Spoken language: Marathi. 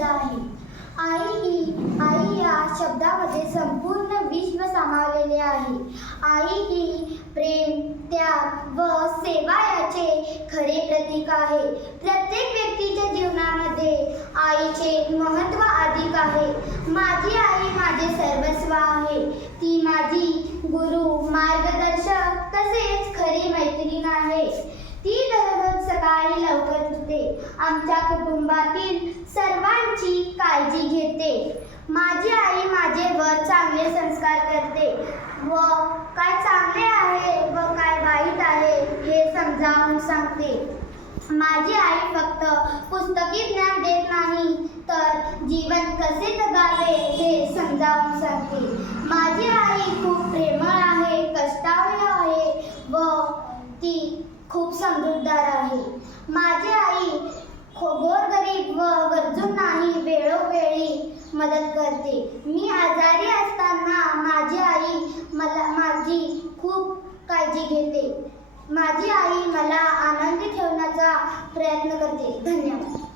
शब्द आहे. आई या शब्दामध्ये संपूर्ण विश्व सामावलेले आहे. आई ही प्रेम, त्याग व सेवा याचे खरे प्रतीक आहे. प्रत्येक व्यक्तीच्या जीवनामध्ये आईचे महत्त्व अधिक आहे. माझी आई माझे सर्वस्व आहे. ती माझी गुरु, मार्गदर्शक तसेच खरी मैत्रीण आहे. ती दररोज सकाळी लवकर उठते, आमच्या कुटुंबातील सर्वांची काळजी घेते. माझी आई माझ्यावर चांगले संस्कार करते व काय चांगले आहे व काय वाईट आहे हे समजावून सांगते. माझी आई फक्त पुस्तकी ज्ञान देत नाही तर जीवन कसे जगावे हे समजावून सांगते. माझी आई खूप प्रेमळ आहे, कष्टाळू आहे व ती खूप समजूतदार आहे. माझी आई गोरगरीब व गरजूंनाही वेळोवेळी मदत करते. मी आजारी असताना माझी आई माझी खूप काळजी घेते. माझी आई मला आनंदी ठेवण्याचा प्रयत्न करते. धन्यवाद.